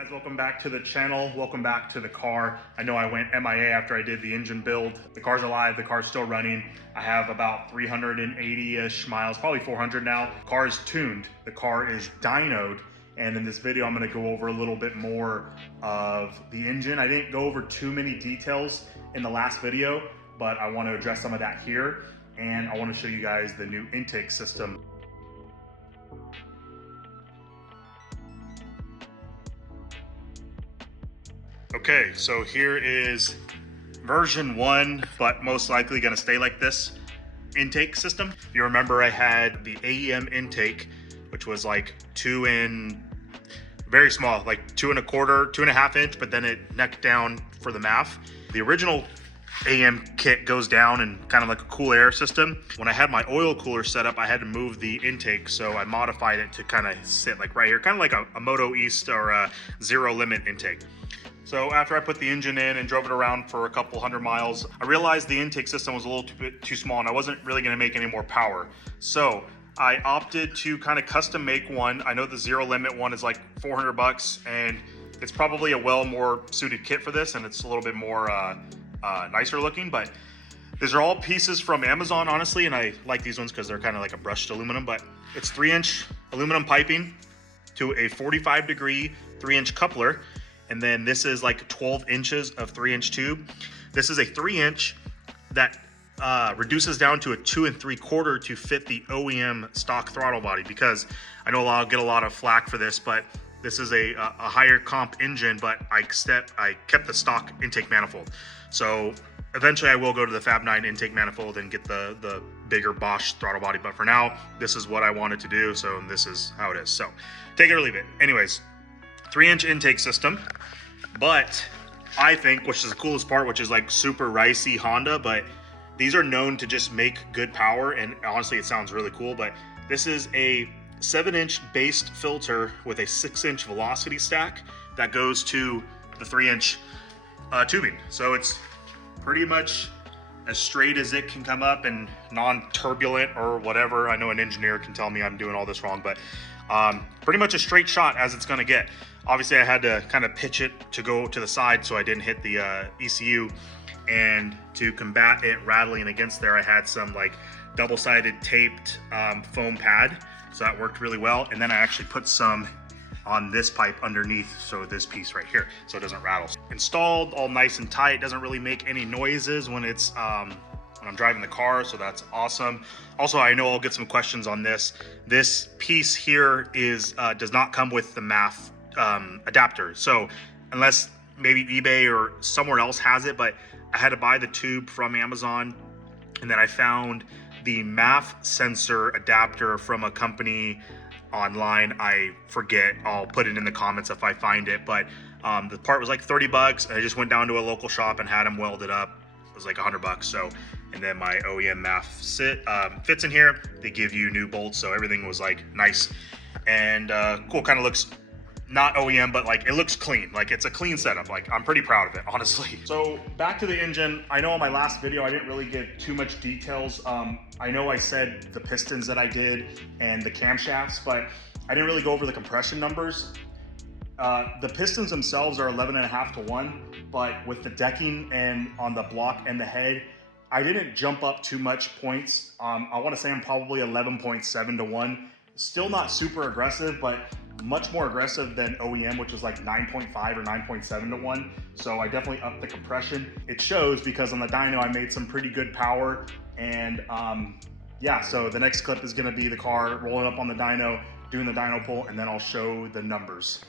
Guys, welcome back to the channel. Welcome back to the car. I know I went MIA after I did the engine build. The car's alive, the car's still running. I have about 380-ish miles, probably 400 now. The car is tuned, the car is dynoed, and in this video I'm gonna go over a little bit more of the engine. I didn't go over too many details in the last video, but I wanna address some of that here, and I wanna show you guys the new intake system. Okay, so here is version 1, but most likely gonna stay like this intake system. If you remember, I had the AEM intake, which was like very small, like 2.25, 2.5 inch, but then it necked down for the MAF. The original AEM kit goes down and kind of like a cool air system. When I had my oil cooler set up, I had to move the intake, so I modified it to kind of sit like right here, kind of like a Moto East or a Zero Limit intake. So after I put the engine in and drove it around for a couple hundred miles, I realized the intake system was a little bit too small and I wasn't really gonna make any more power. So I opted to kind of custom make one. I know the Zero Limit one is like 400 bucks and it's probably a more suited kit for this, and it's a little bit more nicer looking, but these are all pieces from Amazon, honestly, and I like these ones because they're kind of like a brushed aluminum, but it's 3-inch aluminum piping to a 45-degree 3-inch coupler. And then this is like 12 inches of 3-inch tube. This is a 3-inch that reduces down to a 2 3/4 to fit the OEM stock throttle body, because I know I'll get a lot of flack for this, but this is a higher comp engine, but I kept the stock intake manifold. So eventually I will go to the Fab 9 intake manifold and get the bigger Bosch throttle body. But for now, this is what I wanted to do. So this is how it is. So take it or leave it. Anyways, 3-inch intake system. But I think, which is the coolest part, which is like super ricey Honda, but these are known to just make good power, and honestly it sounds really cool. But this is a 7-inch based filter with a 6-inch velocity stack that goes to the 3-inch tubing. So it's pretty much as straight as it can come up and non-turbulent or whatever. I know an engineer can tell me I'm doing all this wrong, but pretty much a straight shot as it's gonna get. Obviously I had to kind of pitch it to go to the side so I didn't hit the ECU, and to combat it rattling against there, I had some like double-sided taped foam pad, so that worked really well. And then I actually put some on this pipe underneath, so this piece right here, so it doesn't rattle. Installed all nice and tight, doesn't really make any noises when it's when I'm driving the car, so that's awesome. Also, I know I'll get some questions on this. This piece here is does not come with the MAF adapter, so unless maybe eBay or somewhere else has it, but I had to buy the tube from Amazon, and then I found the MAF sensor adapter from a company online. I forget, I'll put it in the comments if I find it, but the part was like 30 bucks. I just went down to a local shop and had them welded up. It was like 100 bucks. So, and then my OEM MAF fits in here. They give you new bolts, so everything was like nice and cool. Kind of looks not OEM, but like it looks clean. Like it's a clean setup. Like I'm pretty proud of it, honestly. So back to the engine. I know in my last video I didn't really give too much details. I know I said the pistons that I did and the camshafts, but I didn't really go over the compression numbers. The pistons themselves are 11.5 to 1, but with the decking and on the block and the head, I didn't jump up too much points. I want to say I'm probably 11.7 to 1. Still not super aggressive, but much more aggressive than OEM, which is like 9.5 or 9.7 to 1. So I definitely upped the compression. It shows because on the dyno I made some pretty good power, and yeah, so the next clip is gonna be the car rolling up on the dyno, doing the dyno pull, and then I'll show the numbers.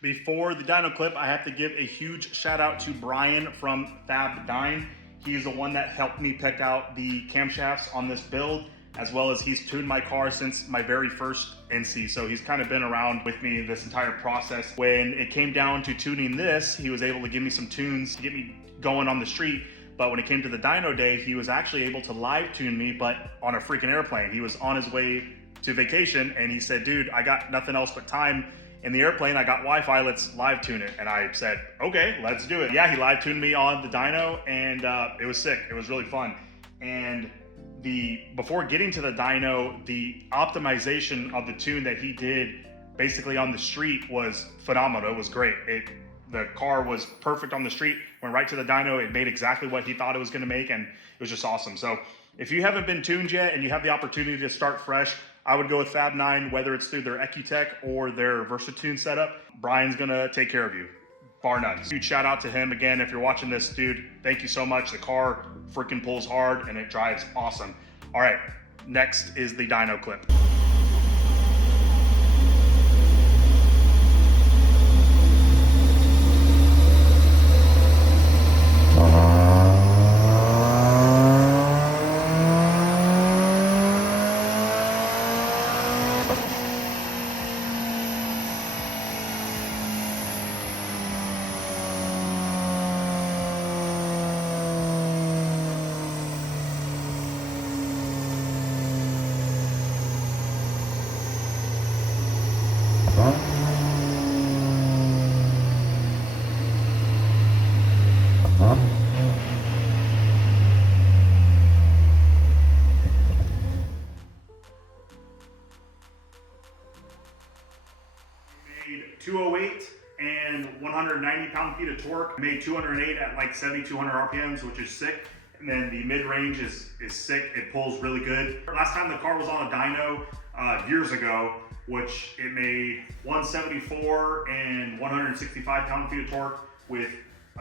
Before the dyno clip, I have to give a huge shout out to Brian from Fab 9. He's the one that helped me pick out the camshafts on this build, as well as he's tuned my car since my very first NC. So he's kind of been around with me this entire process. When it came down to tuning this, he was able to give me some tunes to get me going on the street. But when it came to the dyno day, he was actually able to live tune me, but on a freaking airplane. He was on his way to vacation and he said, dude, I got nothing else but time in the airplane. I got Wi-Fi, let's live tune it. And I said, okay, let's do it. Yeah, he live tuned me on the dyno, and it was sick. It was really fun. And before getting to the dyno, the optimization of the tune that he did basically on the street was phenomenal. It was great. The car was perfect on the street, went right to the dyno. It made exactly what he thought it was going to make, and it was just awesome. So if you haven't been tuned yet and you have the opportunity to start fresh, I would go with Fab 9, whether it's through their Ecutech or their Versatune setup. Brian's going to take care of you, bar none. Huge shout out to him. Again, if you're watching this, dude, thank you so much. The car freaking pulls hard and it drives awesome. All right, next is the dyno clip. Made 208 and 190 pound-feet of torque. Made 208 at like 7,200 RPMs, which is sick. And then the mid-range is sick. It pulls really good. Last time the car was on a dyno years ago, which it made 174 and 165 pound-feet of torque with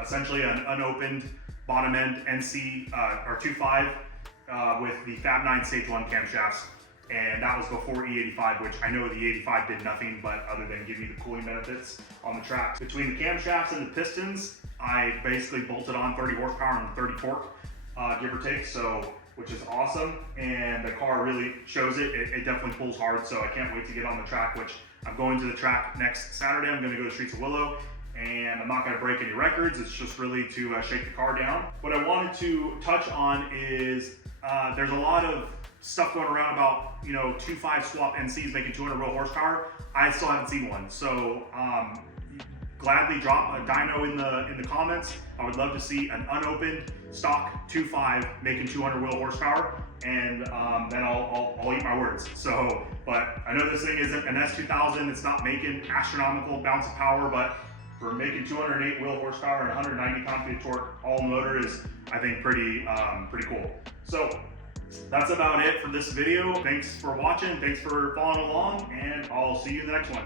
essentially an unopened bottom end NC or 2.5 with the Fab 9 Stage 1 camshafts. And that was before E85, which I know the E85 did nothing but other than give me the cooling benefits on the track. Between the camshafts and the pistons, I basically bolted on 30 horsepower and 30 torque, give or take, so which is awesome. And the car really shows it. It definitely pulls hard, so I can't wait to get on the track, which I'm going to the track next Saturday. I'm going to go to Streets of Willow, and I'm not going to break any records. It's just really to shake the car down. What I wanted to touch on is there's a lot of stuff going around about, you know, 2.5 swap NCs making 200 real horsepower. I still haven't seen one, so gladly drop a dyno in the comments. I would love to see an unopened stock 2.5 making 200 wheel horsepower, and then I'll eat my words. So, but I know this thing isn't an S2000. It's not making astronomical bounce of power, but for making 208 wheel horsepower and 190 pound-feet of torque all motor is, I think, pretty cool. So that's about it for this video. Thanks for watching. Thanks for following along, and I'll see you in the next one.